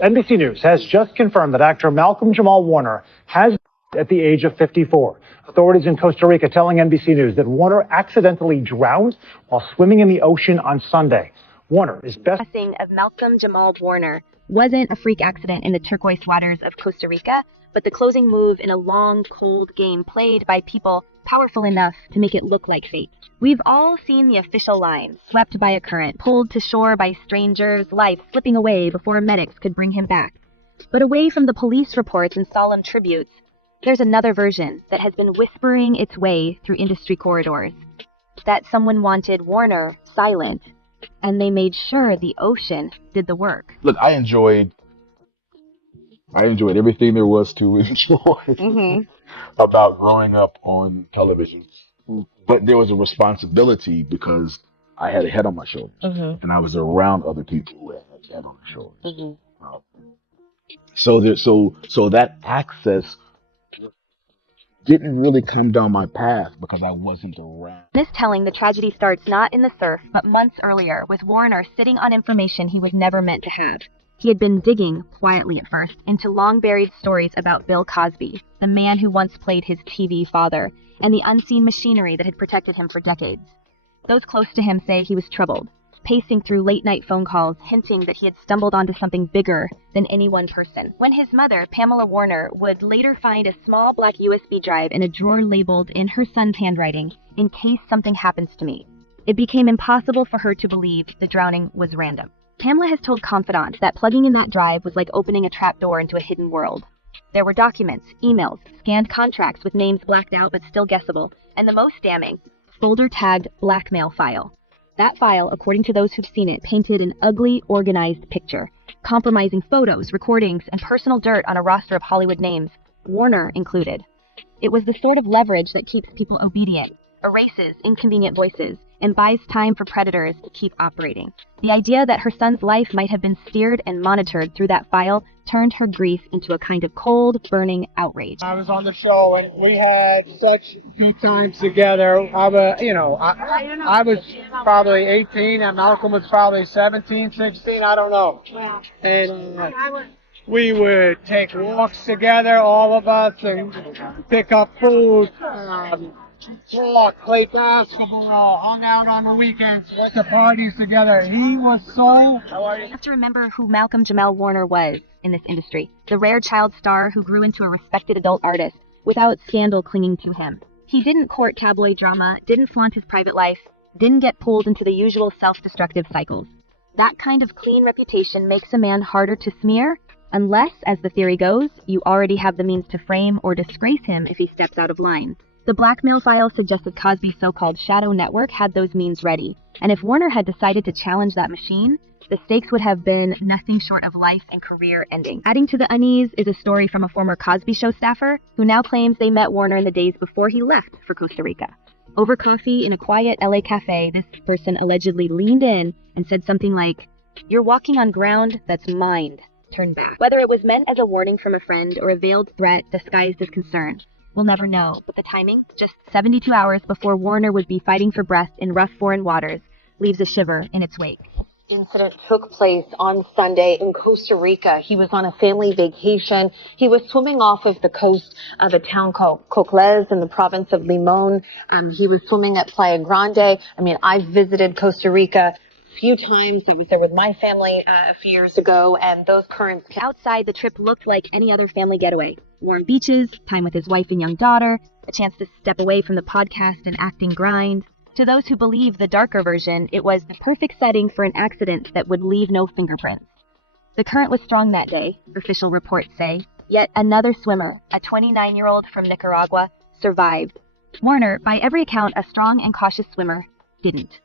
NBC News has just confirmed that actor Malcolm Jamal Warner has died at the age of 54. Authorities in Costa Rica telling NBC News that Warner accidentally drowned while swimming in the ocean on Sunday. Warner is best passing of Malcolm Jamal Warner wasn't a freak accident in the turquoise waters of Costa Rica, but the closing move in a long, cold game played by people powerful enough to make it look like fate. We've all seen the official line, swept by a current, pulled to shore by strangers, life slipping away before medics could bring him back. But away from the police reports and solemn tributes, there's another version that has been whispering its way through industry corridors. That someone wanted Warner silent, and they made sure the ocean did the work. Look, I enjoyed everything there was to enjoy about growing up on television. But there was a responsibility because I had a head on my shoulders, and I was around other people who had a head on their shoulders. So that access didn't really come down my path because I wasn't around. This telling, the tragedy starts not in the surf, but months earlier, with Warner sitting on information he was never meant to have. He had been digging, quietly at first, into long-buried stories about Bill Cosby, the man who once played his TV father, and the unseen machinery that had protected him for decades. Those close to him say he was troubled, pacing through late-night phone calls, hinting that he had stumbled onto something bigger than any one person. When his mother, Pamela Warner, would later find a small black USB drive in a drawer labeled in her son's handwriting, "In case something happens to me," it became impossible for her to believe the drowning was random. Pamela has told confidants that plugging in that drive was like opening a trapdoor into a hidden world. There were documents, emails, scanned contracts with names blacked out but still guessable, and the most damning, folder-tagged blackmail file. That file, according to those who've seen it, painted an ugly, organized picture, compromising photos, recordings, and personal dirt on a roster of Hollywood names, Warner included. It was the sort of leverage that keeps people obedient, erases inconvenient voices, and buys time for predators to keep operating. The idea that her son's life might have been steered and monitored through that file turned her grief into a kind of cold, burning outrage. I was on the show and we had such good times together. I was probably 18 and Malcolm was probably 17, 16, I don't know. Wow. And we would take walks together, all of us, and pick up food, walk, play basketball, hung out on the weekends, went to parties together. He was so... How are you? You have to remember who Malcolm Jamal Warner was in this industry, the rare child star who grew into a respected adult artist without scandal clinging to him. He didn't court tabloid drama, didn't flaunt his private life, didn't get pulled into the usual self-destructive cycles. That kind of clean reputation makes a man harder to smear, unless, as the theory goes, you already have the means to frame or disgrace him if he steps out of line. The blackmail file suggested Cosby's so-called shadow network had those means ready, and if Warner had decided to challenge that machine, the stakes would have been nothing short of life and career ending. Adding to the unease is a story from a former Cosby Show staffer who now claims they met Warner in the days before he left for Costa Rica. Over coffee in a quiet LA cafe, this person allegedly leaned in and said something like, "You're walking on ground that's mined. Turn back." Whether it was meant as a warning from a friend or a veiled threat disguised as concern, we'll never know, but the timing, just 72 hours before Warner would be fighting for breath in rough foreign waters, leaves a shiver in its wake. Incident took place on Sunday in Costa Rica. He was on a family vacation. He was swimming off of the coast of a town called Cocles in the province of Limon. He was swimming at Playa Grande. I visited Costa Rica a few times. I was there with my family a few years ago, and those currents... Outside, the trip looked like any other family getaway. Warm beaches, time with his wife and young daughter, a chance to step away from the podcast and acting grind. To those who believe the darker version, it was the perfect setting for an accident that would leave no fingerprints. The current was strong that day, official reports say, yet another swimmer, a 29-year-old from Nicaragua, survived. Warner, by every account a strong and cautious swimmer, didn't.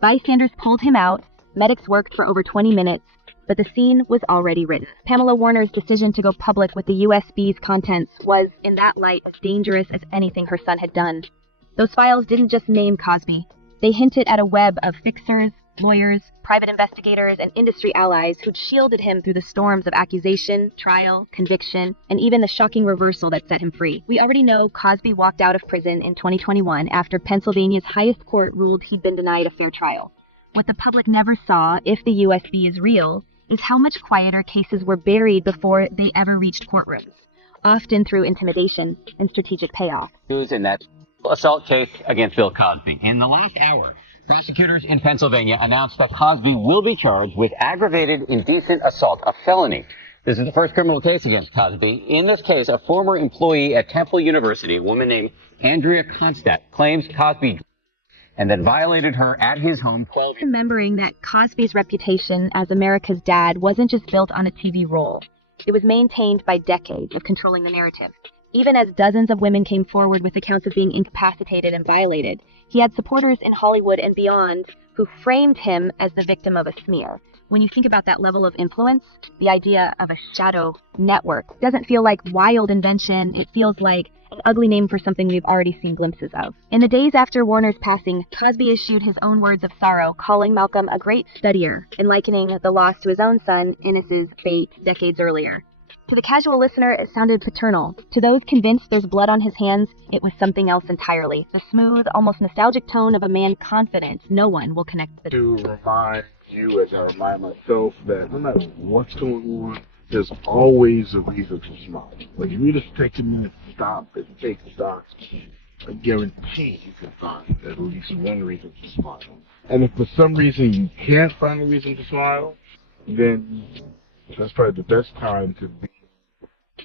Bystanders pulled him out, medics worked for over 20 minutes, but the scene was already written. Pamela Warner's decision to go public with the USB's contents was, in that light, as dangerous as anything her son had done. Those files didn't just name Cosby. They hinted at a web of fixers, lawyers, private investigators, and industry allies who'd shielded him through the storms of accusation, trial, conviction, and even the shocking reversal that set him free. We already know Cosby walked out of prison in 2021 after Pennsylvania's highest court ruled he'd been denied a fair trial. What the public never saw, if the USB is real, is how much quieter cases were buried before they ever reached courtrooms, often through intimidation and strategic payoff. News in that assault case against Bill Cosby. In the last hour, prosecutors in Pennsylvania announced that Cosby will be charged with aggravated indecent assault, a felony. This is the first criminal case against Cosby. In this case, a former employee at Temple University, a woman named Andrea Constadt, claims Cosby and then violated her at his home 12 years. Remembering that Cosby's reputation as America's dad wasn't just built on a TV role. It was maintained by decades of controlling the narrative. Even as dozens of women came forward with accounts of being incapacitated and violated, he had supporters in Hollywood and beyond who framed him as the victim of a smear. When you think about that level of influence, the idea of a shadow network doesn't feel like wild invention. It feels like an ugly name for something we've already seen glimpses of. In the days after Warner's passing, Cosby issued his own words of sorrow, calling Malcolm a great studier and likening the loss to his own son, Innes's fate decades earlier. To the casual listener, it sounded paternal. To those convinced there's blood on his hands, it was something else entirely. The smooth, almost nostalgic tone of a man confident no one will connect the To remind you, as I remind myself, that no matter what's going on, there's always a reason to smile. Like, if you just take a minute to stop and take stock, I guarantee you can find at least one reason to smile. And if for some reason you can't find a reason to smile, then that's probably the best time to be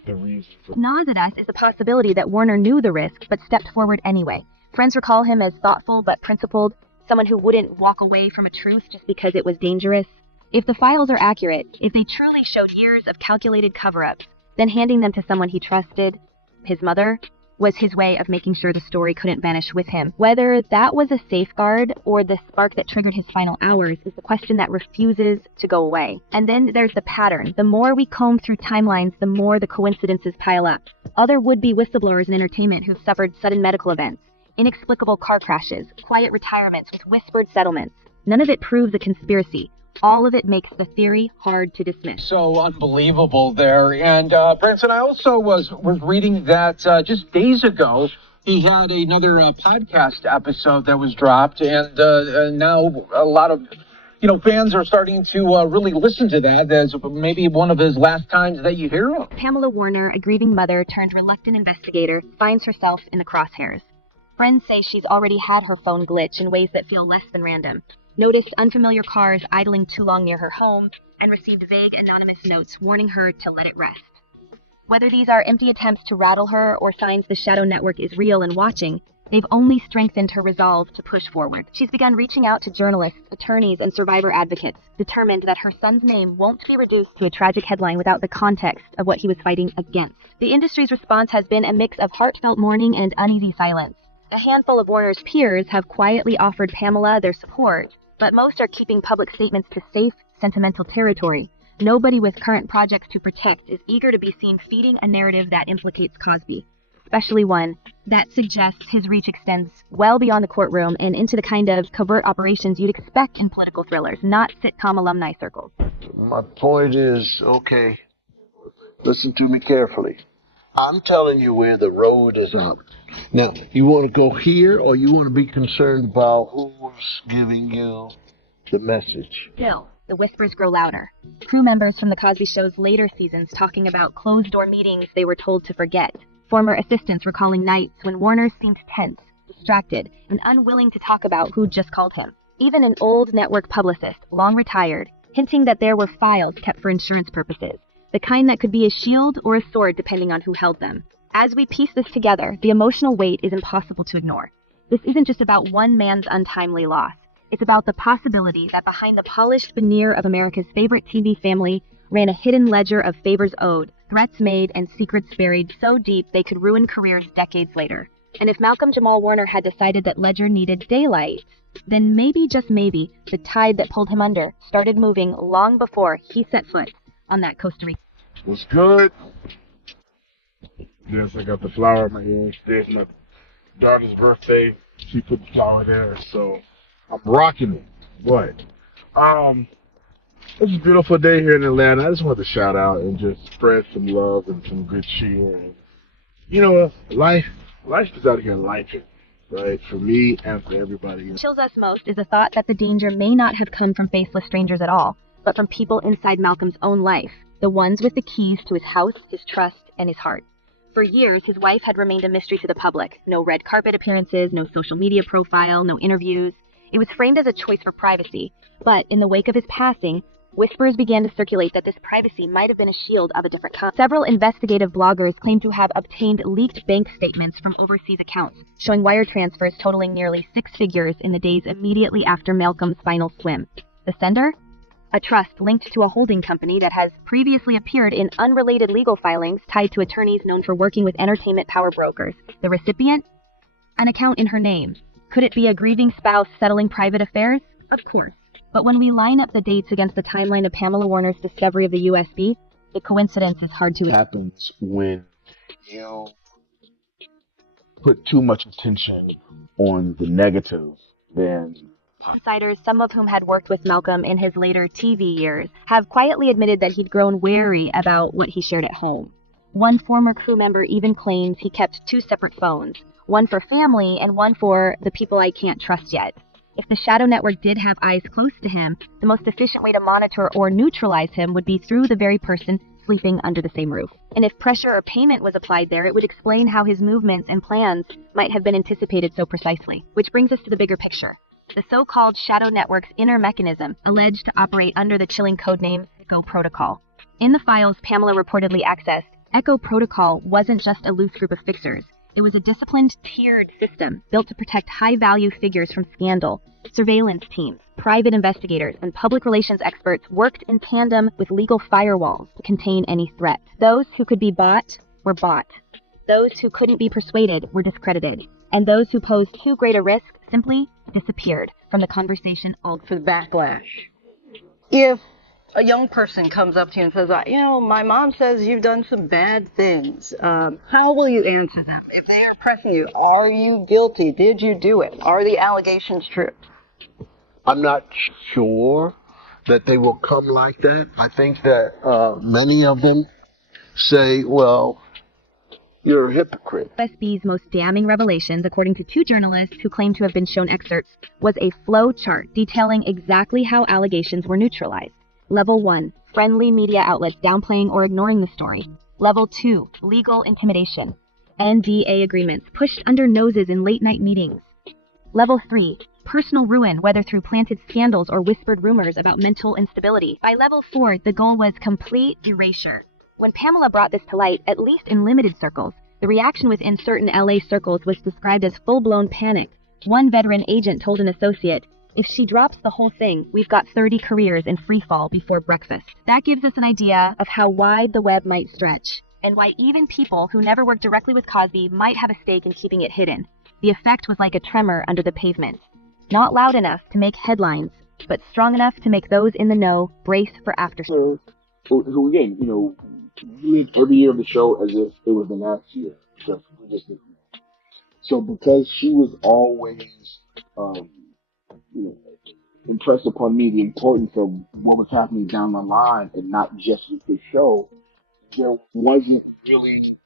the reason for. Gnaws at us is the possibility that Warner knew the risk but stepped forward anyway. Friends recall him as thoughtful but principled, someone who wouldn't walk away from a truth just because it was dangerous. If the files are accurate, if they truly showed years of calculated cover-ups, then handing them to someone he trusted, his mother, was his way of making sure the story couldn't vanish with him. Whether that was a safeguard or the spark that triggered his final hours is the question that refuses to go away. And then there's the pattern. The more we comb through timelines, the more the coincidences pile up. Other would-be whistleblowers in entertainment who've suffered sudden medical events, inexplicable car crashes, quiet retirements with whispered settlements. None of it proves a conspiracy. All of it makes the theory hard to dismiss. So unbelievable there. And Branson, I also was reading that just days ago, he had another podcast episode that was dropped, and now a lot of fans are starting to really listen to that as maybe one of his last times that you hear him. Pamela Warner, a grieving mother turned reluctant investigator, finds herself in the crosshairs. Friends say she's already had her phone glitch in ways that feel less than random. Noticed unfamiliar cars idling too long near her home, and received vague anonymous notes warning her to let it rest. Whether these are empty attempts to rattle her or signs the shadow network is real and watching, they've only strengthened her resolve to push forward. She's begun reaching out to journalists, attorneys, and survivor advocates, determined that her son's name won't be reduced to a tragic headline without the context of what he was fighting against. The industry's response has been a mix of heartfelt mourning and uneasy silence. A handful of Warner's peers have quietly offered Pamela their support, but most are keeping public statements to safe, sentimental territory. Nobody with current projects to protect is eager to be seen feeding a narrative that implicates Cosby, especially one that suggests his reach extends well beyond the courtroom and into the kind of covert operations you'd expect in political thrillers, not sitcom alumni circles. My point is, okay, listen to me carefully. I'm telling you where the road is up. Now, you want to go here, or you want to be concerned about who's giving you the message? Still, the whispers grow louder. Crew members from The Cosby Show's later seasons talking about closed-door meetings they were told to forget. Former assistants recalling nights when Warner seemed tense, distracted, and unwilling to talk about who'd just called him. Even an old network publicist, long retired, hinting that there were files kept for insurance purposes, the kind that could be a shield or a sword depending on who held them. As we piece this together, the emotional weight is impossible to ignore. This isn't just about one man's untimely loss. It's about the possibility that behind the polished veneer of America's favorite TV family ran a hidden ledger of favors owed, threats made, and secrets buried so deep they could ruin careers decades later. And if Malcolm Jamal Warner had decided that ledger needed daylight, then maybe, just maybe, the tide that pulled him under started moving long before he set foot on that Costa Rica. Was good. Yes, I got the flower in my ear. Today's my daughter's birthday. She put the flower there, so I'm rocking it. What? It's a beautiful day here in Atlanta. I just wanted to shout out and just spread some love and some good cheer. And, life is out here lifing, right? For me and for everybody. What chills us most is the thought that the danger may not have come from faceless strangers at all, but from people inside Malcolm's own life, the ones with the keys to his house, his trust, and his heart. For years, his wife had remained a mystery to the public. No red carpet appearances, no social media profile, no interviews. It was framed as a choice for privacy, but in the wake of his passing, whispers began to circulate that this privacy might have been a shield of a different kind. Several investigative bloggers claim to have obtained leaked bank statements from overseas accounts, showing wire transfers totaling nearly 6 figures in the days immediately after Malcolm's final swim. The sender? A trust linked to a holding company that has previously appeared in unrelated legal filings tied to attorneys known for working with entertainment power brokers. The recipient? An account in her name. Could it be a grieving spouse settling private affairs? Of course. But when we line up the dates against the timeline of Pamela Warner's discovery of the USB, the coincidence is hard to... Happens when you put too much attention on the negative, then... Insiders, some of whom had worked with Malcolm in his later TV years, have quietly admitted that he'd grown wary about what he shared at home. One former crew member even claims he kept 2 separate phones, one for family and one for the people I can't trust yet. If the Shadow Network did have eyes close to him, the most efficient way to monitor or neutralize him would be through the very person sleeping under the same roof. And if pressure or payment was applied there, it would explain how his movements and plans might have been anticipated so precisely. Which brings us to the bigger picture. The so-called Shadow Network's inner mechanism, alleged to operate under the chilling codename Echo Protocol. In the files Pamela reportedly accessed, Echo Protocol wasn't just a loose group of fixers. It was a disciplined, tiered system built to protect high-value figures from scandal. Surveillance teams, private investigators, and public relations experts worked in tandem with legal firewalls to contain any threat. Those who could be bought were bought. Those who couldn't be persuaded were discredited. And those who posed too great a risk simply disappeared from the conversation altogether. For the backlash. If a young person comes up to you and says, my mom says you've done some bad things, how will you answer them? If they are pressing you, are you guilty? Did you do it? Are the allegations true? I'm not sure that they will come like that. I think that many of them say, well, you're a hypocrite. USB's most damning revelations, according to 2 journalists who claim to have been shown excerpts, was a flow chart detailing exactly how allegations were neutralized. Level 1, friendly media outlets downplaying or ignoring the story. Level 2, legal intimidation. NDA agreements pushed under noses in late-night meetings. Level 3, personal ruin, whether through planted scandals or whispered rumors about mental instability. By level 4, the goal was complete erasure. When Pamela brought this to light, at least in limited circles, the reaction within certain LA circles was described as full-blown panic. One veteran agent told an associate, "If she drops the whole thing, we've got 30 careers in free fall before breakfast." That gives us an idea of how wide the web might stretch, and why even people who never worked directly with Cosby might have a stake in keeping it hidden. The effect was like a tremor under the pavement. Not loud enough to make headlines, but strong enough to make those in the know brace for aftershocks. So again, we lived every year of the show as if it was the last year. We just didn't know. So because she was always, impressed upon me the importance of what was happening down the line and not just with this show, there wasn't really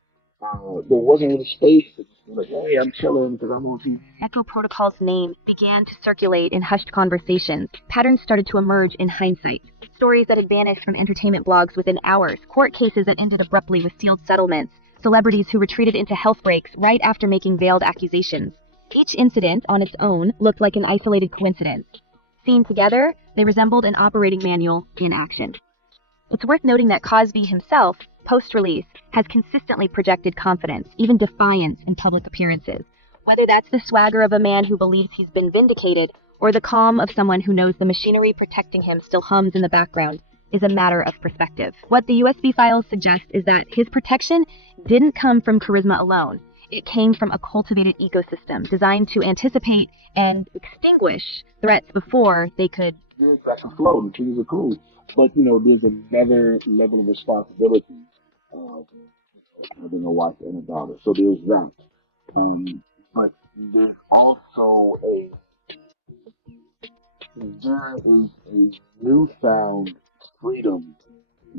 space to be like, hey, I'm chilling because I'm on TV. Echo Protocol's name began to circulate in hushed conversations. Patterns started to emerge in hindsight. Stories that had vanished from entertainment blogs within hours, court cases that ended abruptly with sealed settlements, celebrities who retreated into health breaks right after making veiled accusations. Each incident, on its own, looked like an isolated coincidence. Seen together, they resembled an operating manual in action. It's worth noting that Cosby himself, post-release, has consistently projected confidence, even defiance, in public appearances. Whether that's the swagger of a man who believes he's been vindicated, or the calm of someone who knows the machinery protecting him still hums in the background, is a matter of perspective. What the USB files suggest is that his protection didn't come from charisma alone. It came from a cultivated ecosystem designed to anticipate and extinguish threats before they could... That's a flow, the things are cool. But, there's another level of responsibility having a wife and a daughter. So there's that. But there's also there is a newfound freedom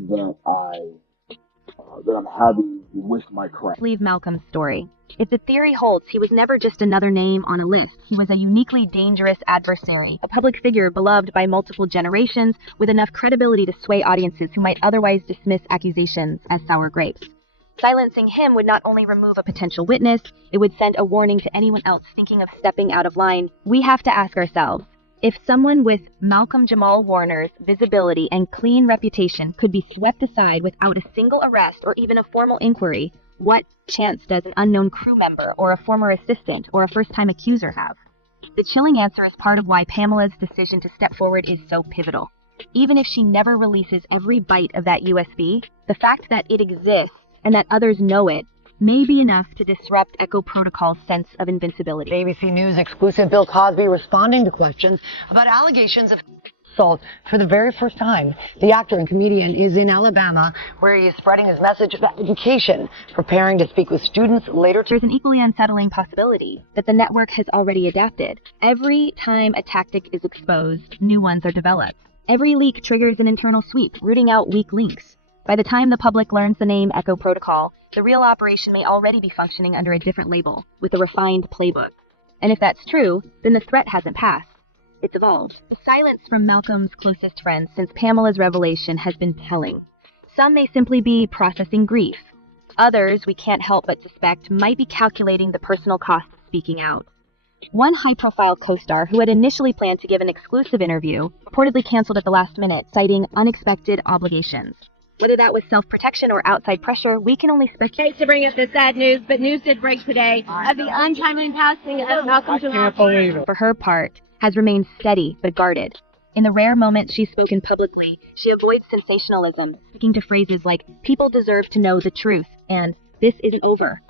that I'm having with my craft. Leave Malcolm's story. If the theory holds, he was never just another name on a list. He was a uniquely dangerous adversary, a public figure beloved by multiple generations with enough credibility to sway audiences who might otherwise dismiss accusations as sour grapes. Silencing him would not only remove a potential witness, it would send a warning to anyone else thinking of stepping out of line. We have to ask ourselves, if someone with Malcolm Jamal Warner's visibility and clean reputation could be swept aside without a single arrest or even a formal inquiry, what chance does an unknown crew member or a former assistant or a first-time accuser have? The chilling answer is part of why Pamela's decision to step forward is so pivotal. Even if she never releases every byte of that USB, the fact that it exists and that others know it may be enough to disrupt Echo Protocol's sense of invincibility. ABC News exclusive Bill Cosby responding to questions about allegations of assault for the very first time. The actor and comedian is in Alabama, where he is spreading his message about education, preparing to speak with students later. There's an equally unsettling possibility that the network has already adapted. Every time a tactic is exposed, new ones are developed. Every leak triggers an internal sweep, rooting out weak links. By the time the public learns the name Echo Protocol, the real operation may already be functioning under a different label, with a refined playbook. And if that's true, then the threat hasn't passed. It's evolved. The silence from Malcolm's closest friends since Pamela's revelation has been telling. Some may simply be processing grief. Others, we can't help but suspect, might be calculating the personal cost of speaking out. One high-profile co-star who had initially planned to give an exclusive interview reportedly canceled at the last minute, citing unexpected obligations. Whether that was self-protection or outside pressure, we can only speculate. To bring us this sad news, but news did break today of the untimely passing of Malcolm Jamal Warner. For her part, has remained steady but guarded. In the rare moments she's spoken publicly, she avoids sensationalism, sticking to phrases like, "People deserve to know the truth," and "This isn't over."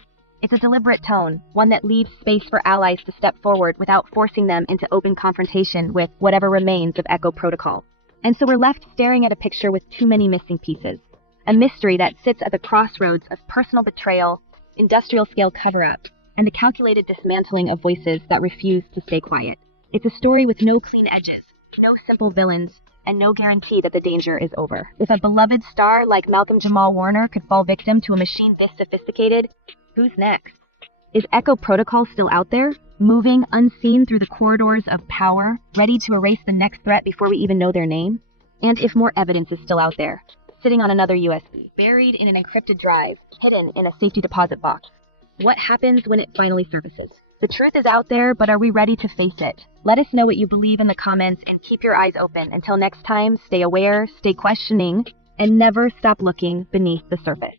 It's a deliberate tone, one that leaves space for allies to step forward without forcing them into open confrontation with whatever remains of Echo Protocol. And so we're left staring at a picture with too many missing pieces. A mystery that sits at the crossroads of personal betrayal, industrial-scale cover-up, and the calculated dismantling of voices that refuse to stay quiet. It's a story with no clean edges, no simple villains, and no guarantee that the danger is over. If a beloved star like Malcolm Jamal Warner could fall victim to a machine this sophisticated, who's next? Is Echo Protocol still out there, moving unseen through the corridors of power, ready to erase the next threat before we even know their name? And if more evidence is still out there, sitting on another USB, buried in an encrypted drive, hidden in a safety deposit box, what happens when it finally surfaces? The truth is out there, but are we ready to face it? Let us know what you believe in the comments and keep your eyes open. Until next time, stay aware, stay questioning, and never stop looking beneath the surface.